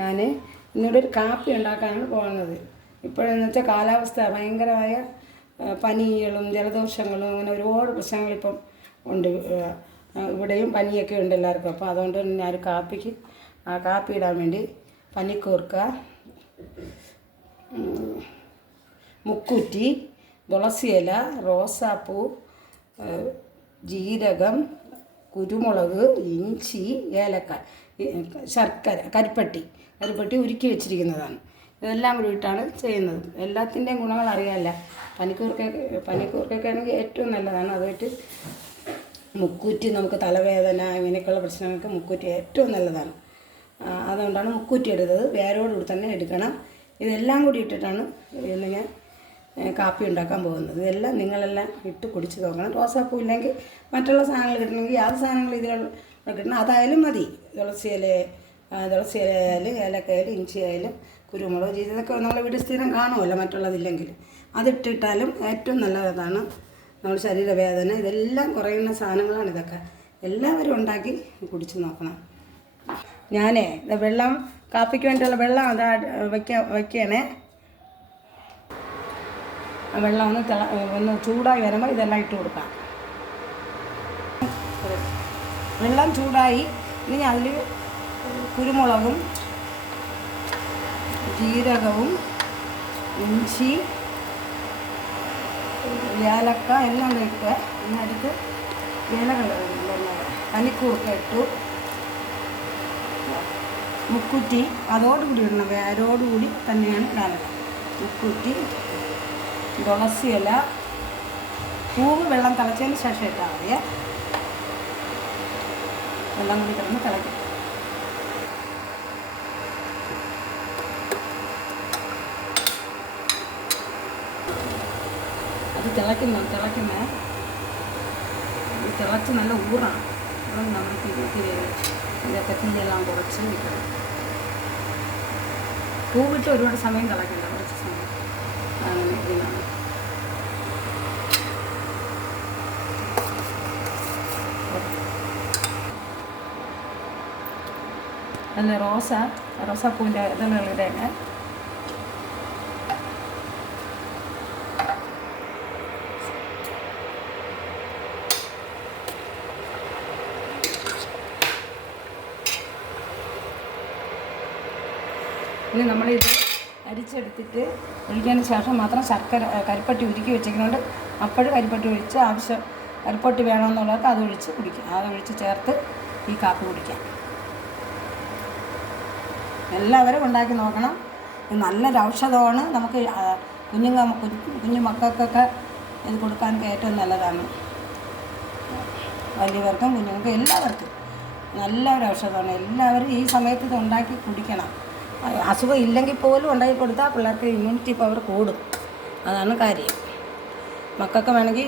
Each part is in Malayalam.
ഞാൻ ഇന്നിവിടെ ഒരു കാപ്പി ഉണ്ടാക്കാനാണ് പോകുന്നത്. ഇപ്പോഴെന്ന് വെച്ചാൽ കാലാവസ്ഥ ഭയങ്കരമായ പനികളും ജലദോഷങ്ങളും അങ്ങനെ ഒരുപാട് പ്രശ്നങ്ങളിപ്പം ഉണ്ട്. ഇവിടെയും പനിയൊക്കെ ഉണ്ട് എല്ലാവർക്കും. അപ്പോൾ അതുകൊണ്ട് ഞാൻ കാപ്പി ഇടാൻ വേണ്ടി പനിക്കൂർക്ക, മുക്കുറ്റി, തുളസിയില, റോസാപ്പൂ, ജീരകം, കുരുമുളക്, ഇഞ്ചി, ഏലക്ക, ശർക്കര, കരിപ്പട്ടി ഉരുക്കി വെച്ചിരിക്കുന്നതാണ്. ഇതെല്ലാം കൂടി ഇട്ടാണ് ചെയ്യുന്നത്. എല്ലാത്തിൻ്റെയും ഗുണങ്ങൾ അറിയാമല്ല. പനിക്കൂർക്കൊക്കെയാണെങ്കിൽ ഏറ്റവും നല്ലതാണ്. അതുമായിട്ട് മുക്കൂറ്റി നമുക്ക് തലവേദന ഇങ്ങനെയൊക്കെയുള്ള പ്രശ്നങ്ങൾക്ക് മുക്കൂറ്റി ഏറ്റവും നല്ലതാണ്. അതുകൊണ്ടാണ് മുക്കൂറ്റി എടുത്തത്. വേരോടുകൂടി തന്നെ എടുക്കണം. ഇതെല്ലാം കൂടി ഇട്ടിട്ടാണ് ഇന്ന് ഞാൻ കാപ്പി ഉണ്ടാക്കാൻ പോകുന്നത്. ഇതെല്ലാം നിങ്ങളെല്ലാം ഇട്ട് കുടിച്ച് നോക്കണം. റോസാപ്പൂ ഇല്ലെങ്കിൽ മറ്റുള്ള സാധനങ്ങൾ കിട്ടണമെങ്കിൽ യാതൊരു സാധനങ്ങൾ ഇതിലുള്ള കിട്ടണം. അതായാലും മതി. തുളസിയിലയായാലും ഏലക്കയായാലും ഇഞ്ചി ആയാലും കുരുമുളക്, ഇതൊക്കെ നമ്മളെ വീട്ടിൽ സ്ഥിരം കാണുമല്ലോ മറ്റുള്ളതില്ലെങ്കിൽ. അതിട്ടിട്ടാലും ഏറ്റവും നല്ലതാണ്. നമ്മൾ ശരീരവേദന ഇതെല്ലാം കുറയുന്ന സാധനങ്ങളാണ് ഇതൊക്കെ. എല്ലാവരും ഉണ്ടാക്കി കുടിച്ച് നോക്കണം. ഞാനേ വെള്ളം കാപ്പിക്ക് വേണ്ടിയുള്ള വെള്ളം അത് വയ്ക്കണേ. ആ വെള്ളം ഒന്ന് ചൂടായി വരുമ്പോൾ ഇതെല്ലാം ഇട്ട് കൊടുക്കാം. വെള്ളം ചൂടായി. ഇനി അതിൽ കുരുമുളകും ജീരകവും ഇഞ്ചി ഏലക്ക എല്ലാം ഇട്ട് അതിനടുത്ത് പനിക്കൂർക്ക ഇട്ടു, മുക്കുറ്റി അതോടുകൂടി ഇടണം. വേരോടുകൂടി തന്നെയാണ് ഇടാനുള്ളത്. മുക്കുറ്റി, തുളസിയില, പൂവ് വെള്ളം തിളച്ചതിന് ശേഷം ഇട്ടാൽ മതിയേ. വെള്ളം കൂടി കിടന്ന് തിളയ്ക്കും. അത് തിളച്ച് നല്ല ഊറാണ്. നമുക്ക് ഇതൊക്കെ തീയെല്ലാം കുറച്ച് നിൽക്കണം. പൂവിട്ട് ഒരുപാട് സമയം തിളയ്ക്കണ്ട, കുറച്ച് സമയം. അങ്ങനെ ഇതിനാണ് നല്ല റോസാപ്പൂവിൻ്റെ ഇതളുകളിടേനെ. ഇനി നമ്മളിത് അരിച്ചെടുത്തിട്ട് ഒഴിച്ചതിന് ശേഷം മാത്രം കരിപ്പട്ടി ഉരുക്കി വെച്ചിരിക്കുന്നുണ്ട്. അപ്പോഴും കരിപ്പട്ടി ഒഴിച്ച് കരിപ്പട്ടി വേണമെന്നുള്ളവർക്ക് അതൊഴിച്ച് കുടിക്കാം. അതൊഴിച്ച് ചേർത്ത് ഈ കാപ്പി കുടിക്കാം. എല്ലാവരും ഉണ്ടാക്കി നോക്കണം. നല്ലൊരു ഔഷധമാണ്. നമുക്ക് കുഞ്ഞു മക്കൾക്കൊക്കെ ഇത് കൊടുക്കാനൊക്കെ ഏറ്റവും നല്ലതാണ്. വലിയവർക്കും കുഞ്ഞുങ്ങൾക്കും എല്ലാവർക്കും നല്ലൊരു ഔഷധമാണ്. എല്ലാവരും ഈ സമയത്ത് ഇത് ഉണ്ടാക്കി കുടിക്കണം. അസുഖം ഇല്ലെങ്കിൽ പോലും ഉണ്ടാക്കി കൊടുത്താൽ പിള്ളേർക്ക് ഇമ്മ്യൂണിറ്റി പവർ കൂടും. അതാണ് കാര്യം. മക്കൾക്ക് വേണമെങ്കിൽ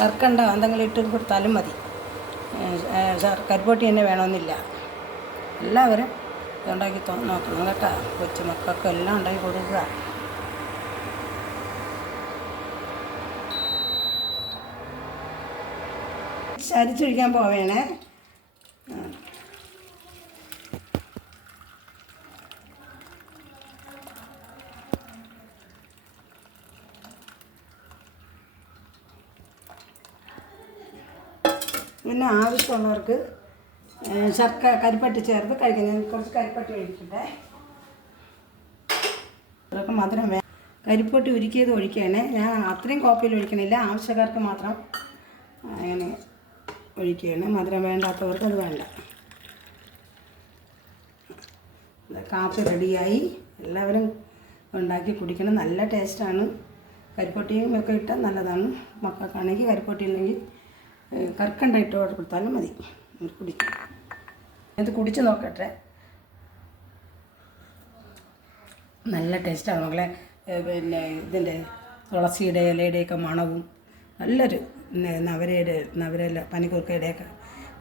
കർക്കണ്ട എന്തെങ്കിലും ഇട്ട് കൊടുത്താലും മതി. കരിപ്പട്ടി തന്നെ വേണമെന്നില്ല. എല്ലാവരും ഇതുണ്ടാക്കി നോക്കണം കേട്ടോ. കൊച്ചു മക്കൾക്ക് എല്ലാം ഉണ്ടാക്കി കൊടുക്കുക. അരിച്ചൊഴിക്കാൻ പോവേണേ. പിന്നെ ആവശ്യമുള്ളവർക്ക് കരിപ്പട്ടി ചേർത്ത് കഴിക്കുന്നത്. കുറച്ച് കരിപ്പട്ടി ഒഴിക്കട്ടെ. അതൊക്കെ മധുരം കരിപ്പട്ടി ഉരുക്കിയത് ഒഴിക്കുകയാണേ. ഞാൻ അത്രയും കോപ്പയിൽ ഒഴിക്കണില്ല. ആവശ്യക്കാർക്ക് മാത്രം അങ്ങനെ ഒഴിക്കുകയാണ്. മധുരം വേണ്ടാത്തവർക്ക് അത് വേണ്ട. കാപ്പി റെഡിയായി. എല്ലാവരും ഉണ്ടാക്കി കുടിക്കണം. നല്ല ടേസ്റ്റാണ്. കരിപ്പട്ടിയും ഒക്കെ ഇട്ടാൽ നല്ലതാണ്. മക്കൾക്കാണെങ്കിൽ കരിപ്പട്ടി ഇല്ലെങ്കിൽ കർക്കണ്ട ഇട്ട് കൊടുത്താലും മതി. കുടിക്കും. ഇത് കുടിച്ച് നോക്കട്ടെ. നല്ല ടേസ്റ്റാണ് മക്കളെ. പിന്നെ ഇതിൻ്റെ തുളസിയുടെ ഇലയുടെയൊക്കെ മണവും നല്ലൊരു നവരയില പനിക്കൂർക്കയുടെയൊക്കെ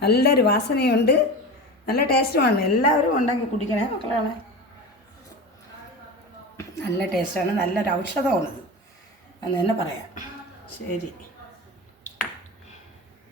നല്ലൊരു വാസനയുണ്ട്. നല്ല ടേസ്റ്റുമാണ്. എല്ലാവരും ഉണ്ടാക്കി കുടിക്കണേ മക്കളാണ്. നല്ല ടേസ്റ്റാണ്. നല്ലൊരു ഔഷധമാണിത് എന്ന് തന്നെ പറയാം. ശരി.